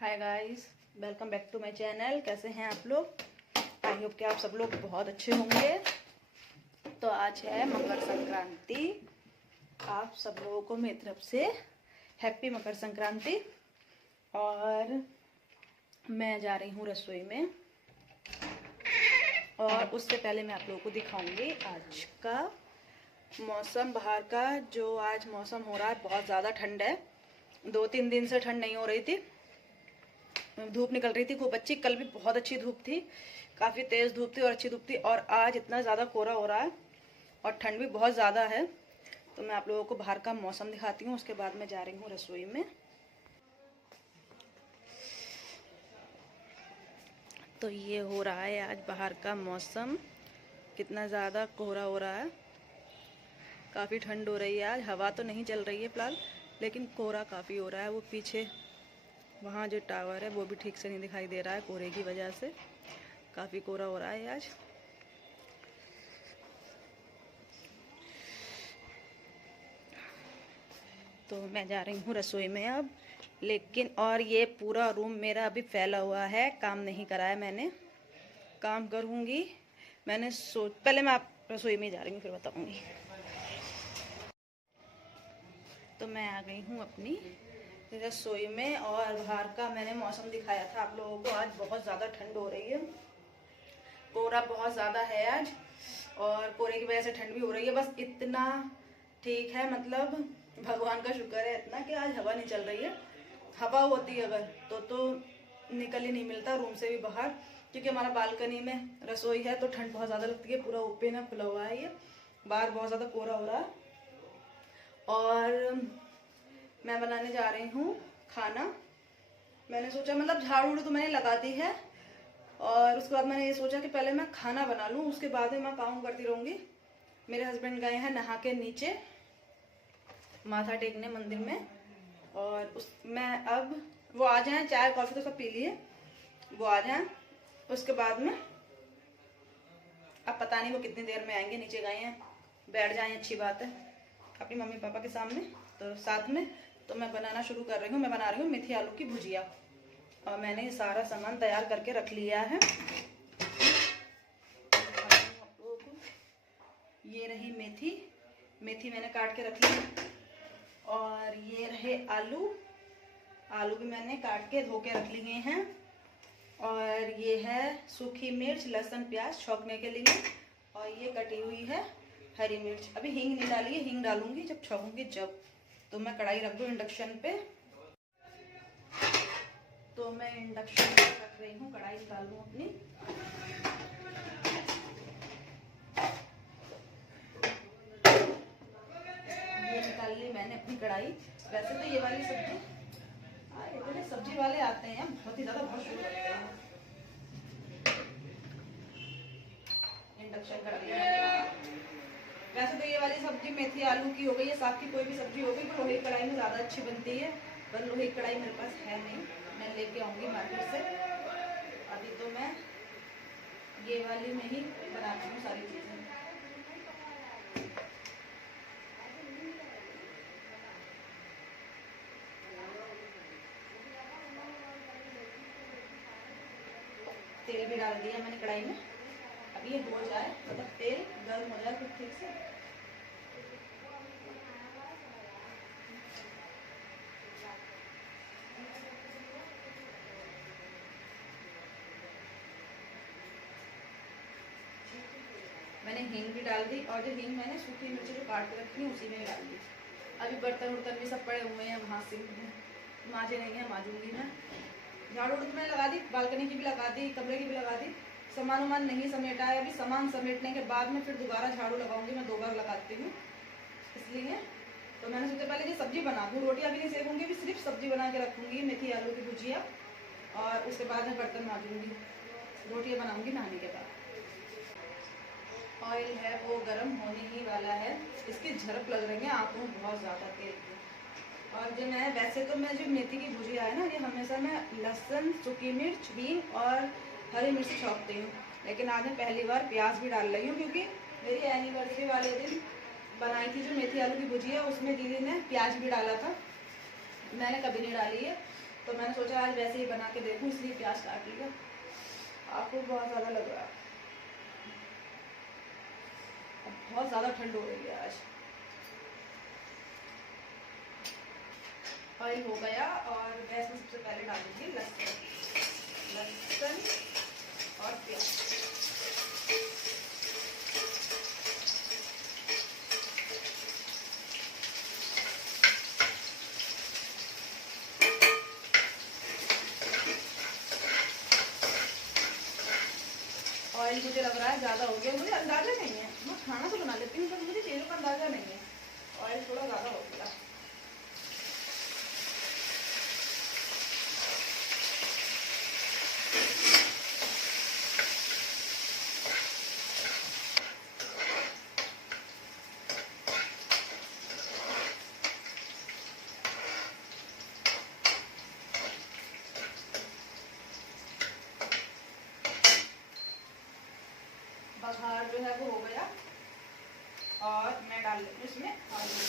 Hi guys, welcome back to my channel. कैसे हैं आप लोग? आई होप कि आप सब लोग बहुत अच्छे होंगे। तो आज है मकर संक्रांति। आप सब लोगों को मेरी तरफ से हैप्पी मकर संक्रांति। और मैं जा रही हूँ रसोई में, और उससे पहले मैं आप लोगों को दिखाऊंगी आज का मौसम बाहर का। जो आज मौसम हो रहा है, बहुत ज़्यादा ठंड है। 2-3 दिन से ठंड नहीं हो रही थी, धूप निकल रही थी खूब अच्छी। कल भी बहुत अच्छी धूप थी, काफ़ी तेज़ धूप थी और अच्छी धूप थी। और आज इतना ज़्यादा कोहरा हो रहा है और ठंड भी बहुत ज़्यादा है। तो मैं आप लोगों को बाहर का मौसम दिखाती हूँ, उसके बाद मैं जा रही हूँ रसोई में। तो ये हो रहा है आज बाहर का मौसम, कितना ज़्यादा कोहरा हो रहा है, काफ़ी ठंड हो रही है आज। हवा तो नहीं चल रही है फ़िलहाल, लेकिन कोहरा काफ़ी हो रहा है। वो पीछे वहाँ जो टावर है वो भी ठीक से नहीं दिखाई दे रहा है कोहरे की वजह से। काफ़ी कोहरा हो रहा है आज। तो मैं जा रही हूँ रसोई में अब। लेकिन और ये पूरा रूम मेरा अभी फैला हुआ है, काम नहीं करा है मैंने। काम करूँगी। पहले मैं आप रसोई में जा रही हूँ, फिर बताऊँगी। तो मैं आ गई हूँ अपनी रसोई में, और बाहर का मैंने मौसम दिखाया था आप लोगों को। आज बहुत ज़्यादा ठंड हो रही है, कोहरा बहुत ज़्यादा है आज, और कोहरे की वजह से ठंड भी हो रही है। बस इतना ठीक है, मतलब भगवान का शुक्र है इतना कि आज हवा नहीं चल रही है। हवा होती अगर तो निकल ही नहीं मिलता रूम से भी बाहर, क्योंकि हमारा बालकनी में रसोई है तो ठंड बहुत ज़्यादा लगती है। पूरा ओपन है, खुला हुआ है, ये बाहर बहुत ज़्यादा कोहरा हो रहा है। और मैं बनाने जा रही हूँ खाना। मैंने सोचा, मतलब झाड़ू तो मैंने लगा दी है, और उसके बाद मैंने ये सोचा कि पहले मैं खाना बना लूँ, उसके बाद में मैं काम करती रहूँगी। मेरे हस्बैंड गए हैं नहा के नीचे माथा टेकने मंदिर में, और मैं अब वो आ जाएं, चाय कॉफ़ी तो सब पी लिए, वो आ जाएं। उसके बाद में अब पता नहीं वो कितनी देर में आएंगे। नीचे गए हैं, बैठ जाएं, अच्छी बात है अपनी मम्मी पापा के सामने, तो साथ में। तो मैं बनाना शुरू कर रही हूँ। मैं बना रही हूँ मेथी आलू की भुजिया, और मैंने ये सारा सामान तैयार करके रख लिया है। ये रही मेथी मैंने काट के रख ली, और ये रहे आलू भी मैंने काट के धो के रख लिए हैं। और ये है सूखी मिर्च, लहसुन, प्याज छौंकने के लिए, और ये कटी हुई है हरी मिर्च। अभी हींग नहीं डाली है, हींग डालूंगी जब छौंकूंगी जब। तो मैं कढ़ाई रख दूँ इंडक्शन पे। तो मैं इंडक्शन पे रख रही हूँ, कढ़ाई निकाल लूँ अपनी। ये निकाल ली मैंने अपनी कढ़ाई। वैसे तो ये वाली सब्जी वाले आते हैं बहुत ही ज़्यादा, बहुत शुरू करते हैं। इंडक्शन कर दिया। वैसे तो ये वाली सब्जी मेथी आलू की हो गई या साग की कोई भी सब्जी हो गई, तो लोहे की कढ़ाई में ज़्यादा अच्छी बनती है। पर लोहे की कढ़ाई मेरे पास है नहीं, मैं लेके आऊँगी मार्केट से। अभी तो मैं ये वाली में ही बनाती हूँ सारी चीज़ें। तेल भी डाल दिया मैंने कढ़ाई में। अब ये हो जाए, मतलब तेल गर्म हो जाए खूब ठीक से। मैंने हींग भी डाल दी, और जो हींग मैंने सूखी मिर्ची जो काट के रखी है उसी में डाल दी। अभी बर्तन उर्तन भी सब पड़े हुए हैं, वहाँ से माजे नहीं है, माजूंगी मैं। झाड़ू तो मैंने लगा दी, बालकनी की भी लगा दी, कमरे की भी लगा दी। सामान वामान नहीं समेटा है अभी। सामान समेटने के बाद में फिर दोबारा झाड़ू लगाऊंगी। मैं 2 बार लगाती हूँ इसलिए। तो मैंने सोचा पहले ये सब्जी बना दूँ, रोटी अभी नहीं सेकूंगी, अभी सिर्फ सब्जी बना के रखूँगी मेथी आलू की भुजिया, और उसके बाद में बर्तन माजूंगी, रोटियाँ बनाऊँगी नहाने के बाद। ऑयल है वो गर्म होने ही वाला है। इसकी झड़प लग रही है आँखों में बहुत ज़्यादा तेल की। और जो मैं वैसे तो मैं जो मेथी की भुजिया है ना, ये हमेशा मैं लहसुन, सूखी मिर्च, हींग और हरी मिर्च छौंकती हूँ। लेकिन आज मैं पहली बार प्याज भी डाल रही हूँ, क्योंकि मेरी एनिवर्सरी वाले दिन बनाई थी जो मेथी आलू की भुजिया, उसमें दीदी ने प्याज भी डाला था, मैंने कभी नहीं डाली है। तो मैंने सोचा आज वैसे ही बना के देखूं, इसलिए प्याज काट लिया। आपको बहुत ज़्यादा लग रहा है, बहुत ज़्यादा ठंड हो रही है आज। ऑयल हो गया और गैस में सबसे पहले डालूंगी लहसुन और प्याज। ऑयल मुझे लग रहा है ज़्यादा हो गया, मुझे अंदाज़ा नहीं है, मैं खाना तो बना लेती हूँ पर मुझे चीज़ों का अंदाज़ा नहीं है। ऑयल थोड़ा ज़्यादा हो गया। बघार जो है वो हो गया और मैं डाल देती हूँ इसमें आलू।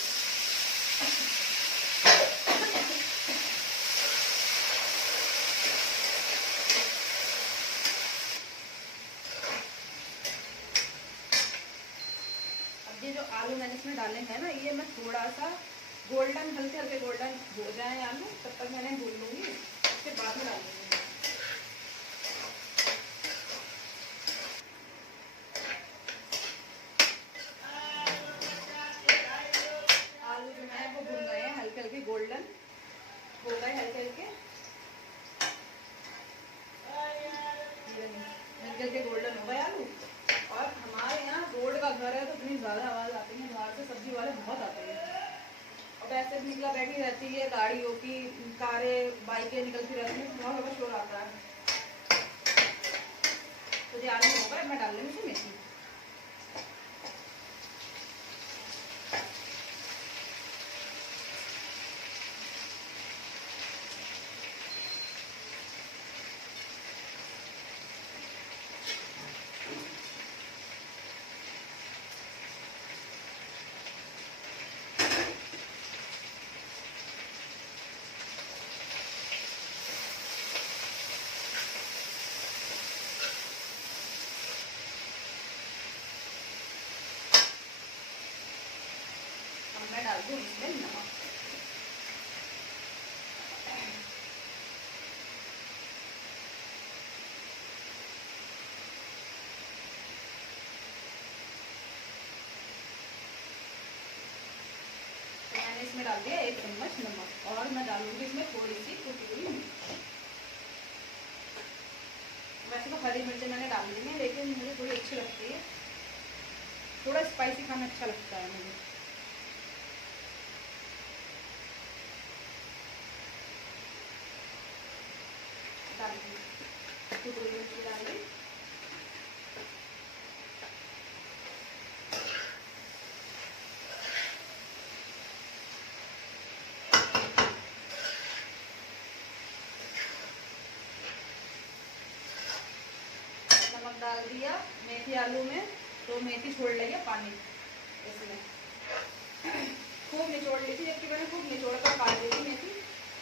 अब ये जो आलू मैंने इसमें डाले हैं ना, ये मैं थोड़ा सा गोल्डन, हल्के हल्के गोल्डन हो जाए आलू, तब तक मैंने भून लूँगी, उसके बाद में डाल दूँगी। गोल्डन हो गए हल्के हल्के, हल्के हल्के गोल्डन हो गए आलू। और हमारे यहाँ रोड का घर है तो इतनी ज़्यादा आवाज़ आती है, बाहर से सब्जी वाले बहुत आते हैं और ऐसे निकला बैठी रहती है, गाड़ियों की, कारें, बाइकें निकलती रहती हैं, तो बहुत ज़्यादा शोर आता है। तो ये आलू हो गए, मैं डाल लूँगी इसमें मेथी। मैं डाल दूँ इसमें नमक। मैंने इसमें डाल दिया 1 चम्मच नमक और मैं डालूंगी इसमें थोड़ी सी कुटी हुई मिर्च। वैसे तो हरी मिर्च मैंने डाल दी है, लेकिन मुझे थोड़ी अच्छी लगती है, थोड़ा स्पाइसी खाना अच्छा लगता है मुझे। डाल दी कुटी हुई मिर्च, डाल दी। नमक डाल दिया मेथी आलू में, तो मेथी छोड़ रही है पानी इसमें। खूब निचोड़ ली थी, जबकि मैंने खूब निचोड़ कर काट दी थी मेथी,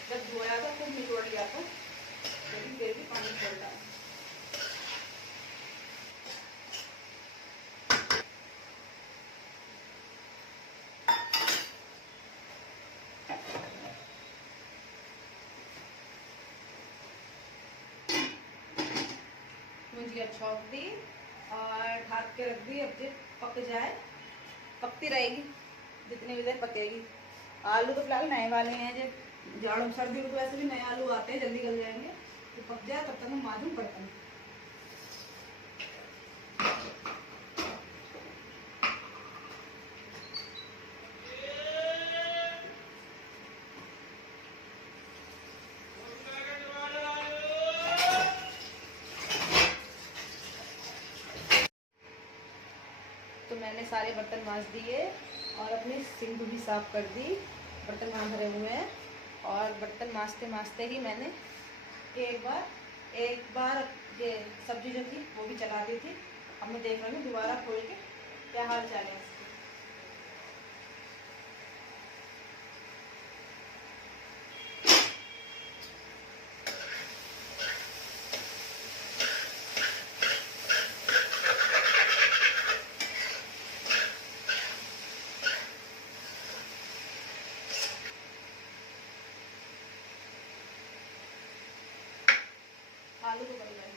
जब धोया था खूब निचोड़ लिया था, लेकिन फिर भी पानी छोड़ रहा है। भुजिया छौंक दी और ढक के रख दी। अब जब पक जाए, पकती रहेगी जितनी भी देर पकेगी। आलू तो फिलहाल नए वाले हैं, जो जाड़ों सर्दी में तो वैसे भी नए आलू आते हैं, जल्दी गल जाएंगे। तो पक जाए तब तक हम माजूम बर्तन। तो मैंने सारे बर्तन मांज दिए और अपनी सिंक भी साफ़ कर दी। बर्तन वहाँ भरे हुए हैं और बर्तन मांजते मांजते ही मैंने एक बार ये सब्जी जो थी वो भी चला दी थी। अब मैं देख रही हूँ दोबारा खोल के क्या हाल चाल है इसकी। आलू तो गल गए,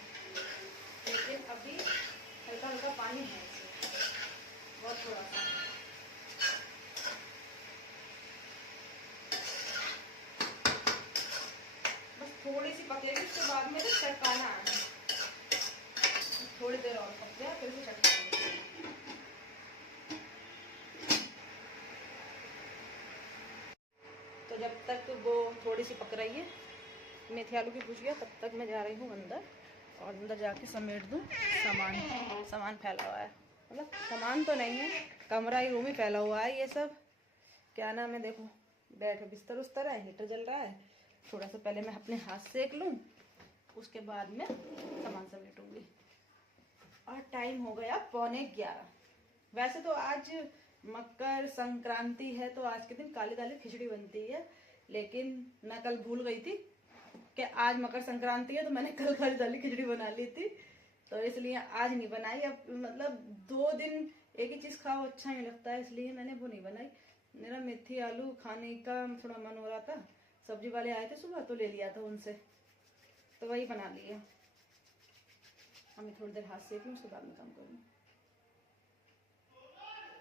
लेकिन अभी हल्का हल्का पानी है इसमें, बहुत थोड़ा सा। बस थोड़ी सी पकेगी, उसके बाद में तो चटकाना है। थोड़ी देर और पक जाए फिर से चटकाएंगे। तो जब तक वो थोड़ी सी पक रही है मेथी आलू की भुजिया, तब तक मैं जा रही हूँ अंदर, और अंदर जाके समेट दूँ सामान फैला हुआ है, मतलब सामान तो नहीं है, कमरा ही रूम ही फैला हुआ है। ये सब क्या नाम है, देखो बेड बिस्तर उस्तर है, हीटर जल रहा है। थोड़ा सा पहले मैं अपने हाथ सेक लूँ, उसके बाद में सामान समेटूँगी। और टाइम हो गया 11:15। वैसे तो आज मकर संक्रांति है, तो आज के दिन काली दाली खिचड़ी बनती है, लेकिन मैं कल भूल गई थी कि आज मकर संक्रांति है, तो मैंने कल काली दाली खिचड़ी बना ली थी, तो इसलिए आज नहीं बनाई। अब मतलब 2 दिन एक ही चीज़ खाओ अच्छा नहीं लगता है, इसलिए मैंने वो नहीं बनाई। मेरा मेथी आलू खाने का थोड़ा मन हो रहा था, सब्जी वाले आए थे सुबह तो ले लिया था उनसे, तो वही बना लिया। अब मैं थोड़ी देर हाथ सेक लूँ, उसके बाद में काम करूँ।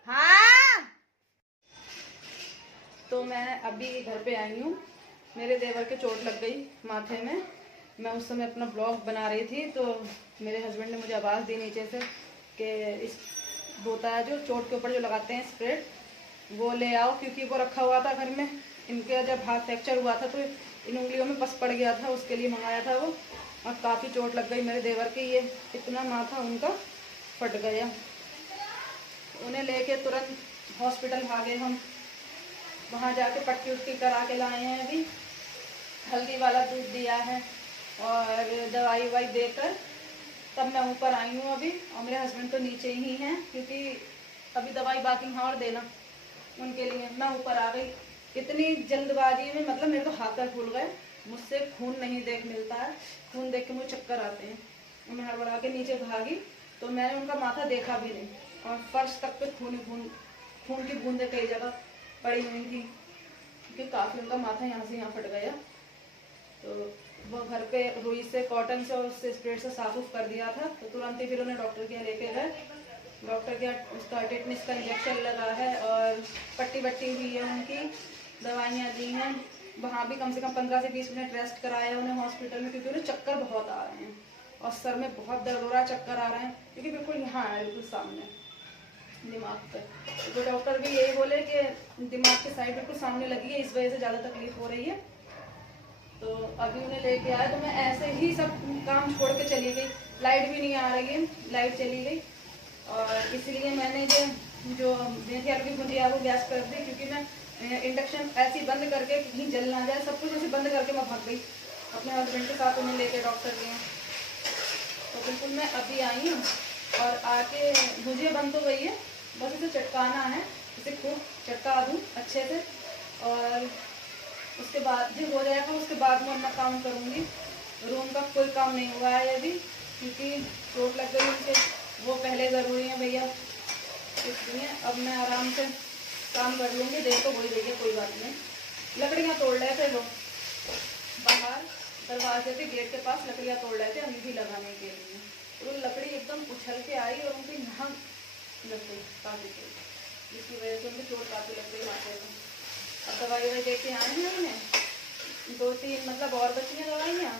हाँ, तो मैं अभी घर पे आई हूँ। मेरे देवर के चोट लग गई माथे में। मैं उस समय अपना ब्लॉग बना रही थी, तो मेरे हस्बैंड ने मुझे आवाज़ दी नीचे से कि इस होता है जो चोट के ऊपर जो लगाते हैं स्प्रेड, वो ले आओ, क्योंकि वो रखा हुआ था घर में। इनके जब हाथ फ्रैक्चर हुआ था तो इन उंगलियों में पस पड़ गया था, उसके लिए मंगाया था वो। और काफ़ी चोट लग गई मेरे देवर के, ये इतना माथा उनका फट गया। उन्हें लेके तुरंत हॉस्पिटल भागे हम, वहाँ जाके पट्टी उट्टी करा के लाए हैं। अभी हल्दी वाला दूध दिया है और दवाई ववाई देकर तब मैं ऊपर आई हूँ अभी। और मेरे हस्बैंड तो नीचे ही हैं, क्योंकि अभी दवाई बाकी है और देना उनके लिए। मैं ऊपर आ गई इतनी जल्दबाजी में, मतलब मेरे तो हाथ पैर फूल गए, मुझसे खून नहीं देख मिलता है, खून देख के मुझे चक्कर आते हैं। मैं हड़बड़ा के नीचे भागी तो मैंने उनका माथा देखा भी नहीं, और फर्श तक पे खून की बूंदें कई जगह पड़ी हुई थी, क्योंकि काफ़ी उनका माथा यहाँ से यहाँ फट गया। तो वो घर पे रुई से, कॉटन से और उससे स्प्रेड से साफ उफ कर दिया था, तो तुरंत ही फिर उन्हें डॉक्टर के यहाँ लेके गए। डॉक्टर के यहाँ उसका टेटनिस का इंजेक्शन लगा है और पट्टी वट्टी हुई है, उनकी दवाइयाँ दी हैं। वहाँ भी कम से कम 15 से 20 मिनट रेस्ट कराया उन्हें हॉस्पिटल में, क्योंकि उन्हें चक्कर बहुत आ रहे हैं और सर में बहुत दर्द हो रहा है, चक्कर आ रहे हैं, क्योंकि बिल्कुल यहाँ है, बिल्कुल सामने दिमाग पे। तो डॉक्टर भी यही बोले कि दिमाग के साइड बिल्कुल सामने लगी है, इस वजह से ज़्यादा तकलीफ हो रही है। तो अभी उन्हें लेके आए, तो मैं ऐसे ही सब काम छोड़ के चली गई। लाइट भी नहीं आ रही है, लाइट चली गई, और इसलिए मैंने जो मेथी आलू की भुजिया वो गैस पर रख दी, क्योंकि मैं इंडक्शन ऐसे ही बंद करके कहीं जल ना जाए, सब कुछ ऐसे बंद करके मैं भाग गई अपने हस्बैंड के साथ उन्हें लेके डॉक्टर के। तो बिल्कुल मैं अभी आई हूँ और आके भुजिया बंद तो गई है, बस इसे चटकाना है, इसे खूब चटका दूँ अच्छे से, और उसके बाद जो हो जाएगा उसके बाद में मैं काम करूँगी। रूम का कोई काम नहीं हुआ है अभी, क्योंकि चोट लग गई उनके, वो पहले ज़रूरी है भैया, इसलिए अब मैं आराम से काम कर लूँगी। देर तो हो ही गई है, कोई बात नहीं। लकड़ियाँ तोड़ रहे थे वो बाहर दरवाजे पे गेट के पास, लकड़ियाँ तोड़ रहे थे अंगीठी लगाने के लिए, तो लकड़ी एकदम उछल के आई और उनकी यहाँ लग गई काफ़ी चोट, जिसकी वजह से उनकी चोट काफ़ी लग गई माथे में। अब दवाई ववाई दे के आए हैं उन्हें, 2-3 मतलब और बची हैं दवाइयाँ,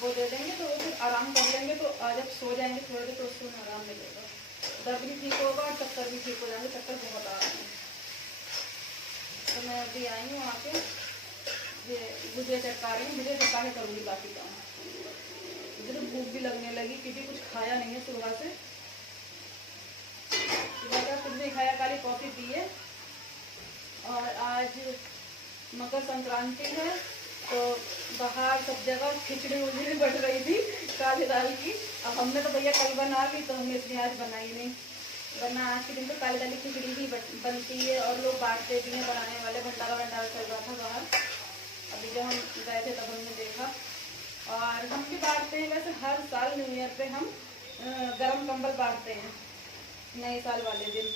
वो दे देंगे तो वो फिर आराम कर लेंगे। तो आज जब सो जाएंगे थोड़ी देर तो उसको आराम मिलेगा, दर्द भी ठीक होगा और चक्कर भी ठीक हो जाएंगे, चक्कर बहुत आ रहे हैं। तो मैं अभी आई हूँ आके ये भुजिया चटका रही हूँ, भुजिया चटका के करूँगी बाकी काम। मुझे तो भूख भी लगने लगी, क्योंकि कुछ खाया नहीं है सुबह से, सुबह का कुछ नहीं खाया, खाली कॉफ़ी पी है। और आज मकर संक्रांति है, तो बाहर सब जगह खिचड़ी उजड़ी बढ़ रही थी काली दाल की। अब हमने तो भैया कल बना ली, तो हमने इसलिए आज बनाई नहीं, वरना आज के दिन तो काली दाल की खिचड़ी ही बनती है, और लोग बांटते भी हैं, बनाने वाले भंडारा चल रहा था बाहर। अभी जब हम गए थे तब हमने देखा, और हम भी बांटते हैं। वैसे हर साल न्यू ईयर पे हम गरम कंबल बांटते हैं नए साल वाले दिन,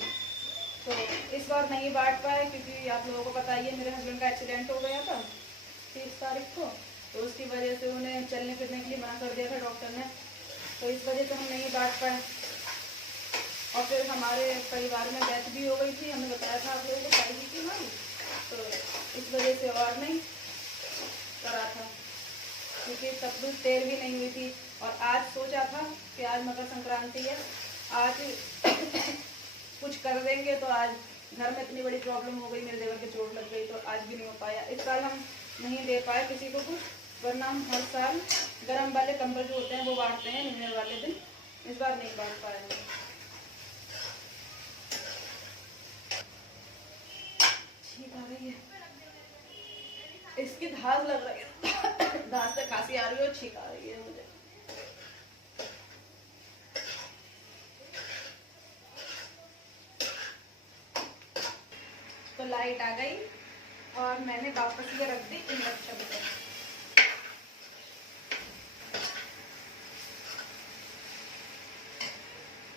तो इस बार नहीं बांट पाए, क्योंकि आप लोगों को पता ही है मेरे हस्बैंड का एक्सीडेंट हो गया था 30 तारीख को, तो उसकी वजह से उन्हें चलने फिरने के लिए मना कर दिया था डॉक्टर ने, तो इस वजह से हम नहीं बांट पाए। और फिर हमारे परिवार में डेथ भी हो गई थी, हमने बताया था आप लोगों को, पड़ी थी हमारी, तो इस वजह से और नहीं करा था, क्योंकि तब भी देर भी नहीं हुई थी। और आज सोचा था कि आज मकर संक्रांति है, आज कुछ कर देंगे, तो आज घर में इतनी बड़ी प्रॉब्लम हो गई, मेरे देवर की चोट लग गई, तो आज भी नहीं हो पाया। इस साल हम नहीं दे पाए किसी को कुछ, वरना हम हर साल गर्म वाले कंबल जो होते हैं वो बांटते हैं न्यू ईयर वाले दिन, इस बार नहीं बांट पाए हम। छींक आ रही है, इसकी धार लग रही है, धार से खांसी आ रही है और छींक आ रही है मुझे। तो लाइट आ गई और मैंने वापस ये रख दी इंडक्शन पे।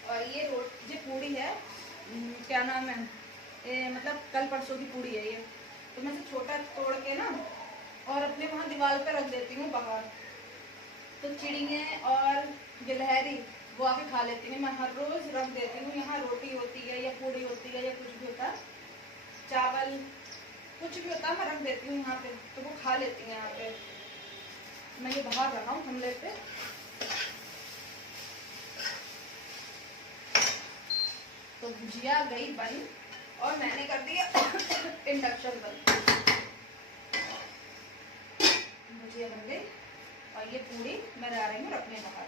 और ये पूड़ी है, क्या नाम है, मतलब कल परसों की पूड़ी है ये, तो मैं इसे छोटा तोड़ के ना और अपने वहाँ दीवार पे रख देती हूँ बाहर, तो चिड़ियाँ और गिलहरी वो आके खा लेती हैं। मैं हर रोज रख देती हूँ, यहाँ रोटी होती है या पूड़ी होती है या कुछ भी होता है, चावल कुछ भी होता है, मैं रख देती हूँ यहाँ पे, तो वो खा लेती हैं यहाँ पे। मैं ये बाहर रखा हूँ गमले पे। तो भुजिया गई बंद और मैंने कर दिया इंडक्शन बंद। भुजिया बन गई और ये पूरी मैं ला रही हूँ रखने बाहर।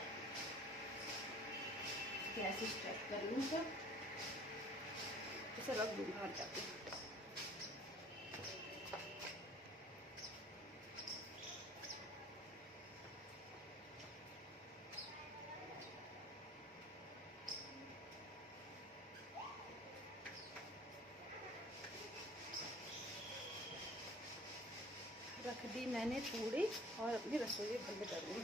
गैस स्टार्ट कर लूँ सब, इसे रख दूँ बाहर जाके। रख दी मैंने पूरी और अपनी रसोई बंद कर दी।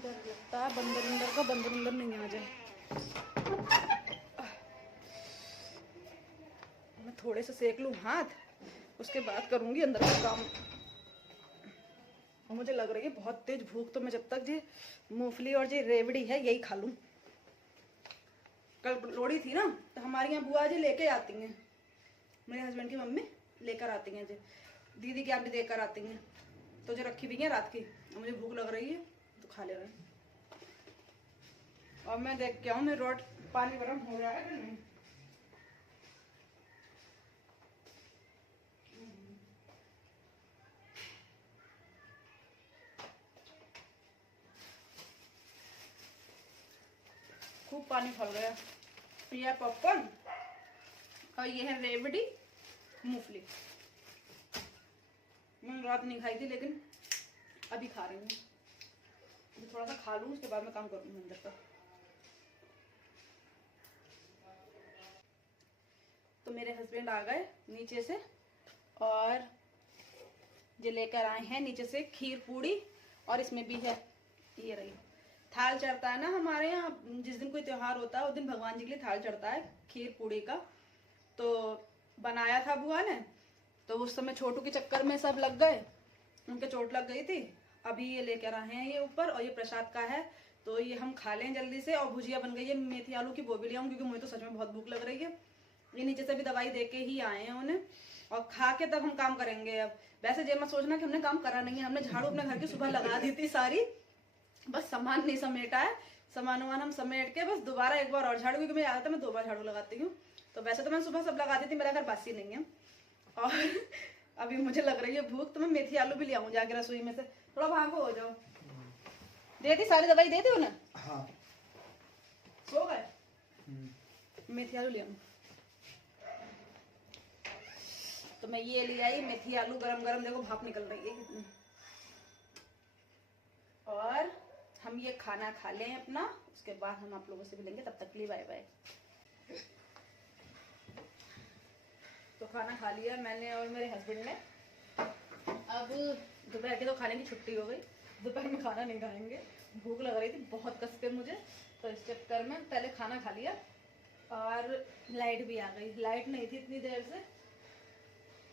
डर लगता है बंदर का, बंदर नहीं आ जाए। मैं थोड़े से सेक लूँ हाथ, उसके बाद करूँगी अंदर का काम। और मुझे लग रही है बहुत तेज भूख, तो मैं जब तक ये मूंगफली और ये रेवड़ी है यही खा लूँ। कल लोहड़ी थी ना, तो हमारे यहाँ बुआ जी लेके आती हैं, मेरे हस्बैंड की मम्मी लेकर आती हैं, जी दीदी की आप भी देकर आती हैं, तो जो रखी हुई है रात की, मुझे भूख लग रही है तो खा ले रहे हैं। और मैं देख के आऊँ मेरे रोट पानी गर्म हो रहा है कि नहीं। खूब पानी फैल गया। ये पॉपकॉर्न और ये है रेवड़ी मूंगफली। मैंने रात नहीं खाई थी लेकिन अभी खा रही हूँ, थोड़ा सा खा लूँ उसके बाद मैं काम करूँगी अंदर का। तो मेरे हस्बैंड आ गए नीचे से और ये लेकर आए हैं नीचे से खीर पूड़ी, और इसमें भी है ये रही थाल चढ़ता है ना हमारे यहाँ, जिस दिन कोई त्योहार होता है उस दिन भगवान जी के लिए थाल चढ़ता है खीर पूड़ी का। तो बनाया था बुआ ने, तो उस समय छोटू के चक्कर में सब लग गए, उनके चोट लग गई थी। अभी ये लेकर आए हैं ये ऊपर, और ये प्रसाद का है, तो ये हम खा लें जल्दी से। और भुजिया बन गई है मेथी आलू की, वो भी ले आऊँ क्योंकि मुझे तो सच में बहुत भूख लग रही है। ये नीचे से भी दवाई दे के ही आए हैं उन्हें, और खा के तब हम काम करेंगे। अब वैसे जे मत सोचना कि हमने काम करा नहीं है, हमने झाड़ू अपने घर की सुबह लगा दी थी सारी, बस सामान नहीं समेटा है। सामान वामान हम समेट के बस दोबारा एक बार और झाड़ू, क्योंकि मुझे आदत है मैं 2 बार झाड़ू लगाती हूँ। तो वैसे तो मैं सुबह सब लगा दी थी, मेरा घर बासी नहीं है। और अभी मुझे लग रही है भूख, तो मैं मेथी आलू भी ले आऊँ जाके रसोई में से। थोड़ा भागो हो जाओ। दे दी सारी दवाई, दे दी उन्हें? हाँ। सो गए? मेथी आलू ले आऊँ। तो मैं ये ले आई मेथी आलू, गरम गरम, देखो भाप निकल रही है कितनी। और हम ये खाना खा लें अपना, उसके बाद हम आप लोगों से मिलेंगे, तब तक के लिए बाय बाय। तो खाना खा लिया मैंने और मेरे हस्बैंड ने। अब दोपहर के तो खाने की छुट्टी हो गई, दोपहर में खाना नहीं खाएंगे। भूख लग रही थी बहुत कस के मुझे, तो इस चक्कर में पहले खाना खा लिया। और लाइट भी आ गई, लाइट नहीं थी इतनी देर से,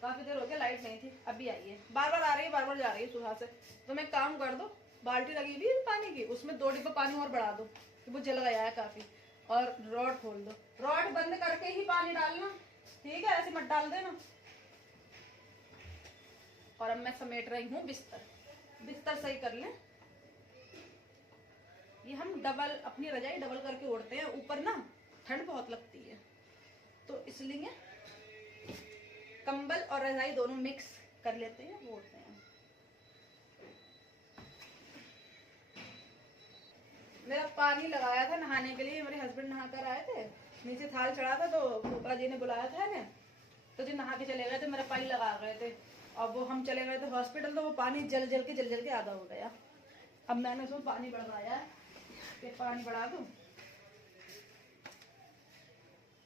काफी देर हो गया, लाइट नहीं थी, अभी आई है। बार बार आ रही है, बार बार जा रही है सुबह से। तो मैं काम कर दो, बाल्टी लगी हुई है पानी की, उसमें 2 डिब्बा पानी और बढ़ा दो कि वो जल गया है काफी। और रॉड खोल दो, रॉड बंद करके ही पानी डालना, ठीक है, ऐसे मत डाल देना। और अब मैं समेट रही हूँ बिस्तर, बिस्तर सही कर लें। ये हम डबल, अपनी रजाई डबल करके ओढ़ते हैं, ऊपर ना ठंड बहुत लगती है, तो इसलिए कंबल और रजाई दोनों मिक्स कर लेते हैं, वो ओढ़ते हैं। मेरा पानी लगाया था नहाने के लिए, मेरे हस्बैंड नहा कर आए थे, नीचे थाल चढ़ा था, तो फूफा जी ने बुलाया था ना, तो जो नहा के चले गए थे, मेरा पानी लगा गए थे। अब वो हम चले गए थे हॉस्पिटल, तो वो पानी जल जल के आधा हो गया। अब मैंने उसमें पानी बढ़वाया कि पानी बढ़ा दूं,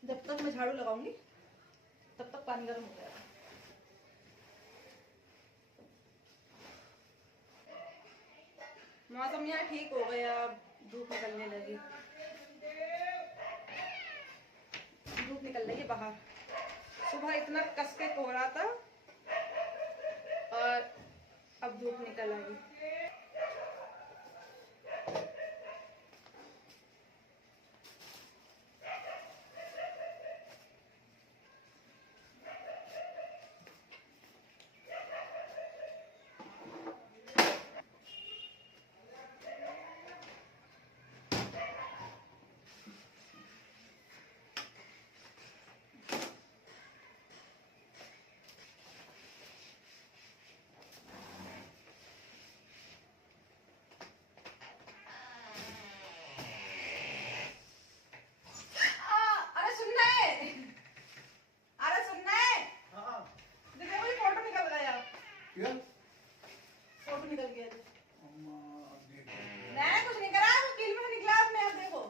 जब तक मैं झाड़ू लगाऊंगी तब तक पानी गर्म हो जाएगा। मौसम यहाँ ठीक हो गया, अब धूप निकलने लगी, धूप निकल रही है बाहर। सुबह इतना कस के कोहरा था और अब धूप निकल आई। फोटो निकल गया, मैंने कुछ नहीं करा, वो फिल्म में निकला अपने आप, देखो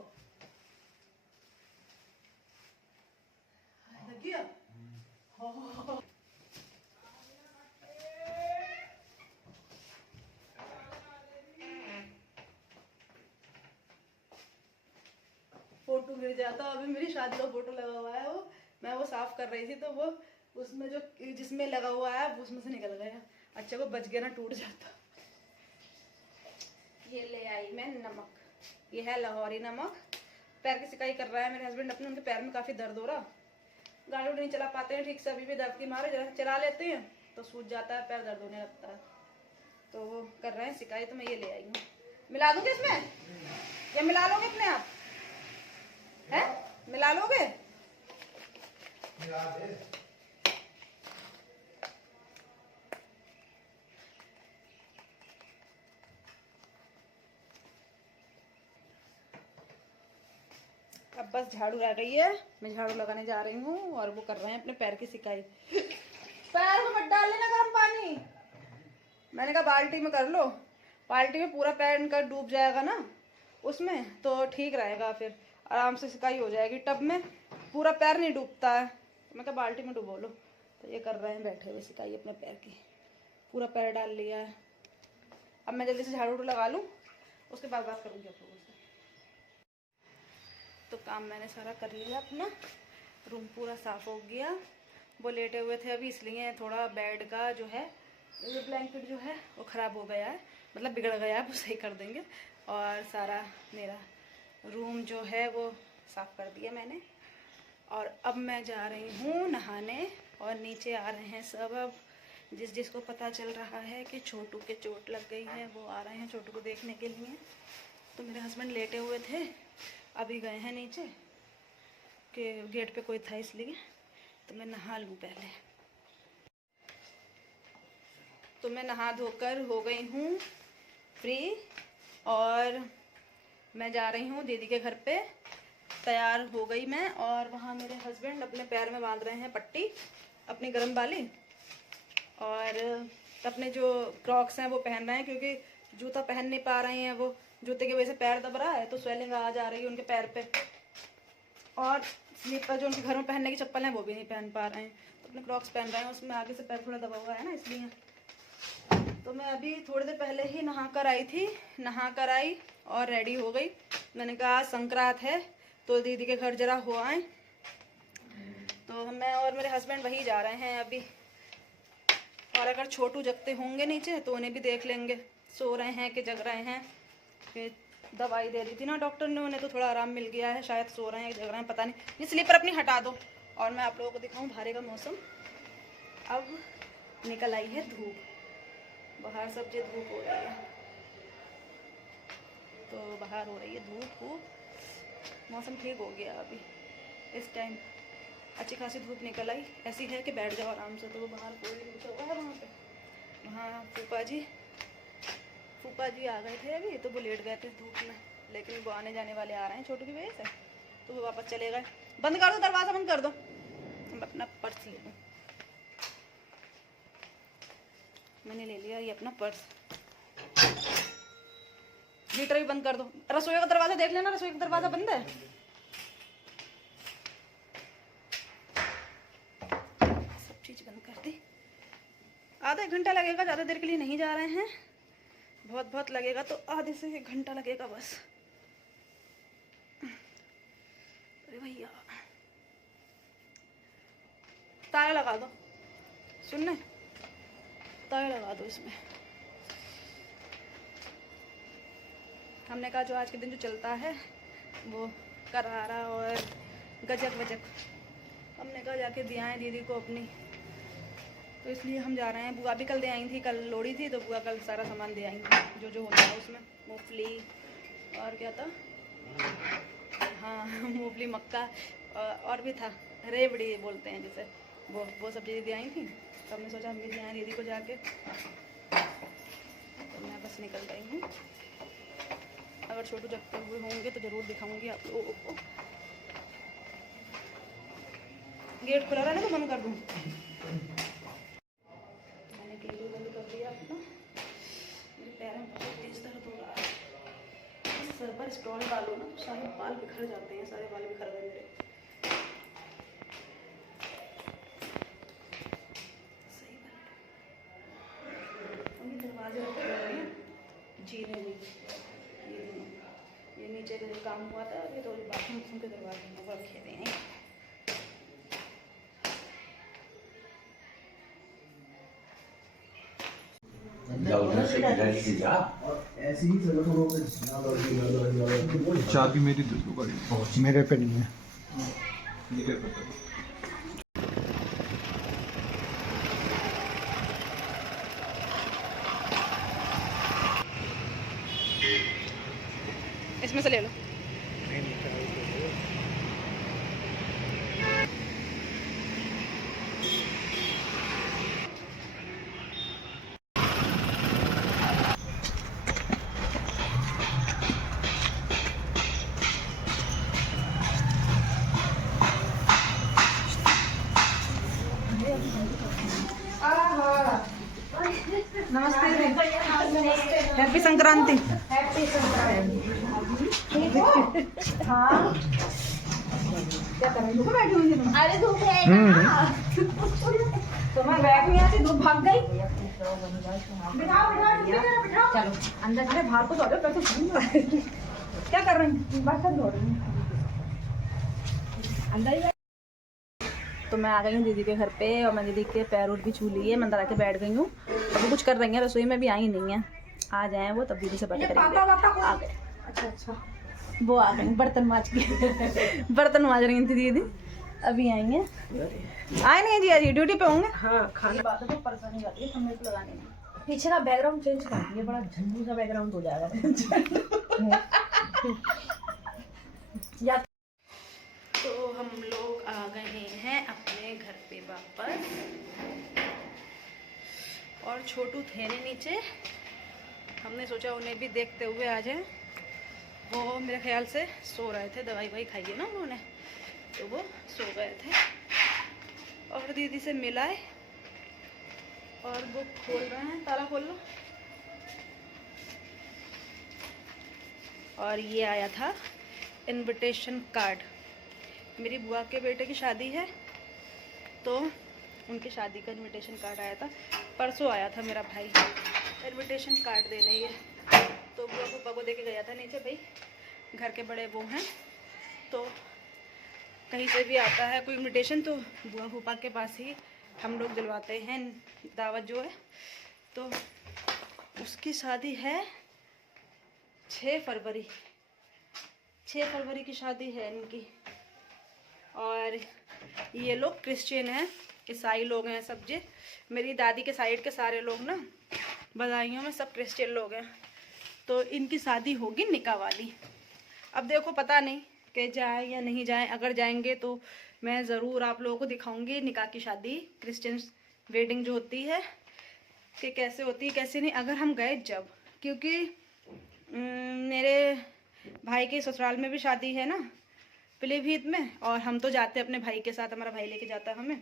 देखिए। फोटो गिर जाता, अभी मेरी शादी का फोटो लगा हुआ है, वो मैं वो साफ कर रही थी, तो वो उसमें जो जिसमें लगा हुआ है उसमें से निकल गया। अच्छा वो बच गया ना, टूट जाता। ये ले आई मैं नमक, ये है लाहौरी नमक। पैर की सिकाई कर रहा है मेरे हस्बैंड अपने, उनके पैर में काफ़ी दर्द हो रहा, गाड़ी नहीं चला पाते हैं ठीक से, अभी भी दर्द की मारे, जरा चला लेते हैं तो सूज जाता है, पैर दर्द होने लगता है, तो वो कर रहे हैं सिकाई। तो मैं ये ले आई हूँ, मिला दूँगी इसमें, ये मिला लोगे अपने आप है, मिला लोगे? अब बस झाड़ू रह गई है, मैं झाड़ू लगाने जा रही हूँ, और वो कर रहे हैं अपने पैर की सिकाई। पैर में मत डाल लेना गर्म पानी, मैंने कहा बाल्टी में कर लो, बाल्टी में पूरा पैर इनका डूब जाएगा ना उसमें, तो ठीक रहेगा, फिर आराम से सिकाई हो जाएगी। टब में पूरा पैर नहीं डूबता है, मैं कहा बाल्टी में डुबो लो। तो ये कर रहे हैं बैठे हुए सिकाई अपने पैर की, पूरा पैर डाल लिया है। अब मैं जल्दी से झाड़ू लगा लूँ, उसके बाद बात करूँगी आप लोगों से। तो काम मैंने सारा कर लिया अपना, रूम पूरा साफ हो गया। वो लेटे हुए थे अभी, इसलिए थोड़ा बेड का जो है ये ब्लैंकेट जो है वो ख़राब हो गया है, मतलब बिगड़ गया है, वो सही कर देंगे। और सारा मेरा रूम जो है वो साफ़ कर दिया मैंने। और अब मैं जा रही हूँ नहाने, और नीचे आ रहे हैं सब। अब जिसको पता चल रहा है कि छोटू के चोट लग गई है, वो आ रहे हैं छोटू को देखने के लिए। तो मेरे हस्बैंड लेटे हुए थे, अभी गए हैं नीचे, कि गेट पे कोई था इसलिए। तो मैं नहा लूँ पहले। तो मैं नहा धोकर हो गई हूँ फ्री, और मैं जा रही हूँ दीदी के घर पे। तैयार हो गई मैं, और वहाँ मेरे हस्बैंड अपने पैर में बांध रहे हैं पट्टी अपनी गर्म वाली, और अपने जो क्रॉक्स हैं वो पहन रहे हैं, क्योंकि जूता पहन नहीं पा रहे हैं, वो जूते की वजह से पैर दब रहा है, तो स्वेलिंग आ जा रही है उनके पैर पे। और स्लीपर जो उनके घर में पहनने की चप्पल हैं वो भी नहीं पहन पा रहे हैं, तो अपने क्रॉक्स पहन रहे हैं, उसमें आगे से पैर थोड़ा दबा हुआ है ना, इसलिए। तो मैं अभी थोड़ी देर पहले ही नहा कर आई थी, नहा कर आई और रेडी हो गई। मैंने कहा आज संक्रांत है तो दीदी के घर जरा हो आए। तो मैं और मेरे हस्बैंड वही जा रहे हैं अभी, और अगर छोटू जगते होंगे नीचे तो उन्हें भी देख लेंगे, सो रहे हैं कि जग रहे हैं। फिर दवाई दे दी थी ना डॉक्टर ने, उन्हें तो थोड़ा आराम मिल गया है, शायद सो रहे हैं जग रहे हैं पता नहीं। ये स्लीपर अपनी हटा दो और मैं आप लोगों को दिखाऊं बाहर का मौसम। अब निकल आई है धूप, बाहर सब जो धूप हो रही है, तो बाहर हो रही है धूप, मौसम ठीक हो गया अभी इस टाइम, अच्छी खासी धूप निकल आई। ऐसी है कि बैठ जाओ आराम से। तो वो बाहर कोई रुका हुआ है वहाँ पे, वहाँ फूफा जी आ गए थे अभी, तो वो लेट गए थे धूप में, लेकिन वो आने जाने वाले आ रहे हैं छोटू की वजह से, तो वो वापस चले गए। बंद कर दो दरवाज़ा, बंद कर दो। मैं अपना पर्स ले लूँ, मैंने ले लिया ये अपना पर्स। हीटर भी बंद कर दो। रसोई का दरवाज़ा देख लेना, रसोई का दरवाज़ा बंद है। सब चीज़ बंद कर दी। आधा एक घंटा लगेगा, ज़्यादा देर के लिए नहीं जा रहे हैं, बहुत लगेगा तो आधे से 1 घंटा लगेगा बस। अरे भैया ताला लगा दो, सुनने ताला लगा दो इसमें। हमने कहा जो आज के दिन जो चलता है वो करारा और गजक वजक, हमने कहा जाके दिया है दीदी को अपनी, तो इसलिए हम जा रहे हैं। बुआ भी कल दे आई थी, कल लोड़ी थी तो बुआ कल सारा सामान दे आई थी जो होता है उसमें, मूंगफली और क्या था, हाँ मूंगफली, मक्का और भी था, रेवड़ी बोलते हैं जिसे, वो सब चीज़ें दे आई थी। तो हमने सोचा हम भी दे आए दीदी को जाके, तो मैं बस निकल गई हूँ। अगर छोटू जगते हुए होंगे तो ज़रूर दिखाऊंगी आप लोगों को। गेट खुला रहने तो बंद कर दूँ। मैंने गेट बंद कर दिया अपना। मेरे पैर में बहुत तेज दर्द हो रहा है। सर पर स्टॉल डालो ना तो सारे बाल बिखर जाते हैं, सारे बाल बिखर गए मेरे। सही बात। दरवाजे रखे हुए हैं जीने में, ये नीचे का काम हुआ था अभी, तो बाथरूम के दरवाजे वो रखे हुए हैं। चाबी मेरी मेरे पे नहीं है। इसमें से ले लो। नमस्ते, हैप्पी संक्रांति। हैप्पी संक्रांति। हाँ क्या कर रही हो? बैठी हुई हो? अरे धूप है ना, तो मैं बैठ नहीं आती, धूप भाग गई। बिठाओ बिठाओ बिठाओ, चलो अंदर। अरे बाहर को दौड़ो, पैसे क्या कर रही हैं? बर्तन धो रही हूँ अंदर। तो मैं आ गई हूँ दीदी के घर पे, और मैं दीदी के पैर उठ भी छू लिए, मैं अंदर आके बैठ गई हूँ। अभी कुछ कर रही हैं, रसोई में भी आई नहीं है, आ जाए वो तब दीदी से बात करेंगे। आ गए। अच्छा वो आ गई, बर्तन मांज के बर्तन मांज रही थी दीदी, अभी आई हैं। आए नहीं है जी, आज ड्यूटी पे होंगे। हाँ खाना बात है, परेशानी जाती है समय को लगाने में। पीछे का बैकग्राउंड चेंज कर दिए, बड़ा झंडू सा बैकग्राउंड हो जाएगा। तो हम लोग आ गए हैं अपने घर पे वापस, और छोटू थे नहीं नीचे, हमने सोचा उन्हें भी देखते हुए आ जाए। वो मेरे ख्याल से सो रहे थे, दवाई वही खाई है ना उन्होंने, तो वो सो गए थे। और दीदी से मिलाए और वो खोल रहे हैं, ताला खोल लो। और ये आया था इनविटेशन कार्ड, मेरी बुआ के बेटे की शादी है तो उनकी शादी का इनविटेशन कार्ड आया था। परसों आया था मेरा भाई इनविटेशन कार्ड देने, ये तो बुआ फूफा को दे के गया था नीचे। भाई घर के बड़े वो हैं, तो कहीं से भी आता है कोई इनविटेशन तो बुआ फूफा के पास ही हम लोग दिलवाते हैं दावत जो है, तो उसकी शादी है 6 फरवरी। 6 फरवरी की शादी है इनकी। और ये लोग क्रिश्चियन हैं, ईसाई लोग हैं सब जे। मेरी दादी के साइड के सारे लोग ना बधाइयों में सब क्रिश्चियन लोग हैं। तो इनकी शादी होगी निकाह वाली। अब देखो पता नहीं कि जाए या नहीं जाए, अगर जाएंगे तो मैं ज़रूर आप लोगों को दिखाऊंगी निकाह की शादी, क्रिश्चियन वेडिंग जो होती है कि कैसे होती है कैसे नहीं, अगर हम गए जब। क्योंकि मेरे भाई के ससुराल में भी शादी है ना पीलीभीत में, और हम तो जाते हैं अपने भाई के साथ, हमारा भाई लेके जाता है हमें,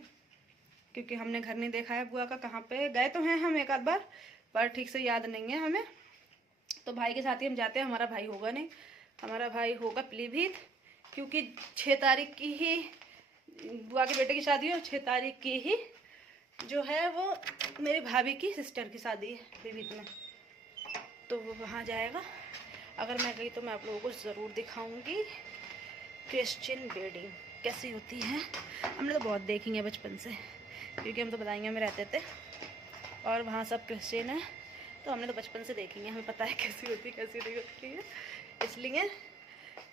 क्योंकि हमने घर नहीं देखा है बुआ का कहाँ पे। गए तो हैं हम एक आध बार, पर ठीक से याद नहीं है हमें। तो भाई के साथ ही हम जाते हैं। हमारा भाई होगा नहीं, हमारा भाई होगा पीलीभीत, क्योंकि 6 तारीख की ही बुआ के बेटे की शादी है, और 6 तारीख की ही जो है वो मेरी भाभी की सिस्टर की शादी है पीलीभीत में। तो वो वहाँ जाएगा। अगर मैं गई तो मैं आप लोगों को ज़रूर दिखाऊंगी क्रिश्चियन वेडिंग कैसी होती है। हमने तो बहुत देखी है बचपन से, क्योंकि हम तो बदायूं में रहते थे और वहाँ सब क्रिश्चियन है, तो हमने तो बचपन से देखी है, हमें पता है कैसी होती है कैसी नहीं होती है। इसलिए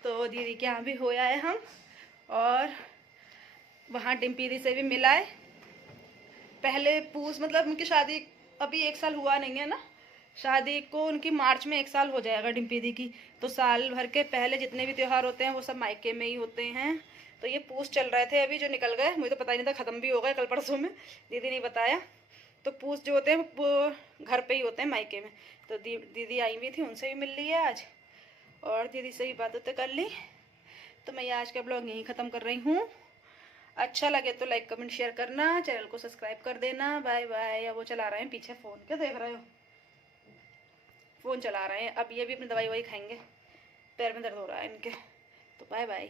तो दीदी के यहाँ भी हो आए हम, और वहाँ डिम्पी दी से भी मिलाए। पहले पूछ मतलब उनकी शादी अभी 1 साल हुआ नहीं है ना, शादी को उनकी मार्च में 1 साल हो जाएगा डिम्पी दी की। तो साल भर के पहले जितने भी त्यौहार होते हैं वो सब मायके में ही होते हैं। तो ये पूछ चल रहे थे अभी जो निकल गए, मुझे तो पता ही नहीं था, ख़त्म भी हो गए कल परसों में, दीदी ने बताया। तो पूछ जो होते हैं वो घर पे ही होते हैं मायके में। तो दीदी आई हुई थी, उनसे भी मिल ली है आज, और दीदी से भी बातें कर ली। तो मैं ये आज का ब्लॉग यहीं ख़त्म कर रही हूँ। अच्छा लगे तो लाइक कमेंट शेयर करना, चैनल को सब्सक्राइब कर देना। Bye bye. अब वो चला रहे हैं पीछे फ़ोन, क्या देख रहे हो? फ़ोन चला रहे हैं। अब ये भी अपनी दवाई ववाई खाएंगे, पैर में दर्द हो रहा है इनके। तो बाय बाय।